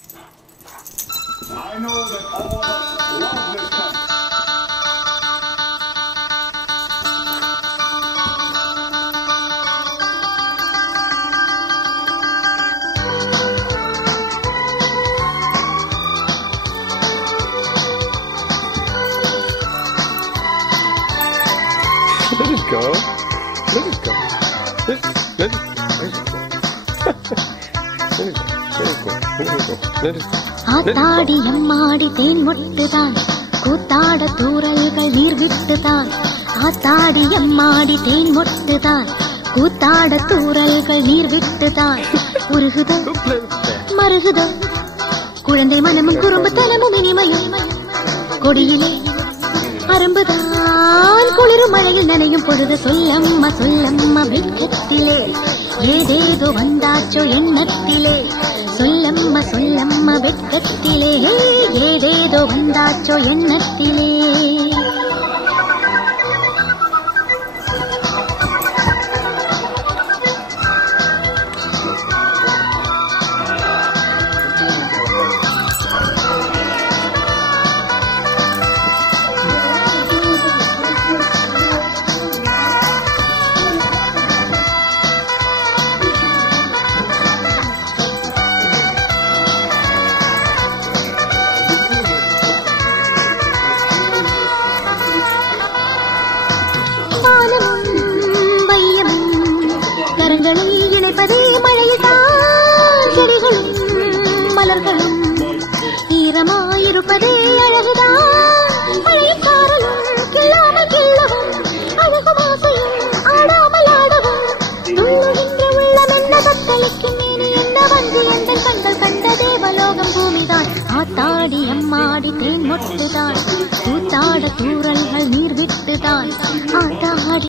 I know that all of us love this country. Let it go. Let it go. Let it go. Let it go. Let it go. ஆத்தாடி அம்மாடி தேன் மொட்டுதான் கூத்தாட தூரல்கள் நீர் விட்டுதான். ஆத்தாடி அம்மாடி தேன் மொட்டுதான் கூத்தாட தூரல்கள் நீர் விட்டுதான். உருகுதோ மருகுதோ குழந்தை மனமும் குறும்புத்தனமும் இனிமையும் கொடியிலே அரும்புதான் குளிரும் மழையில் நனையும் பொழுது சொல்லம்மா சொல்லம்மா வெட்கத்திலே ஏதேதோ வந்தாச்சோ எண்ணத்திலே. சொல்லம்மா சொல்லம்மா வெட்கத்திலே ஏதேதோ வந்தாச்சோ எண்ணத்திலே. கரங்களை இணைப்பதே மழைதான் செடிகளும் மலர்களும் ஈரமாயிருப்பதே அழகுதான். மழைக்காரலும் கிள்ளாமல் கிள்ளவும் அழகும் ஆசையும் ஆடாமல் ஆடவும் துள்ளுகின்ற உள்ளம் என்ன தத்தளிக்கும் மேனி என்ன வந்து எங்கள் கண்கள் கண்ட தேவலோகம் பூமிதான். ஆத்தாடி அம்மாடி தேன் மொட்டுதான் கூத்தாட தூரல்கள்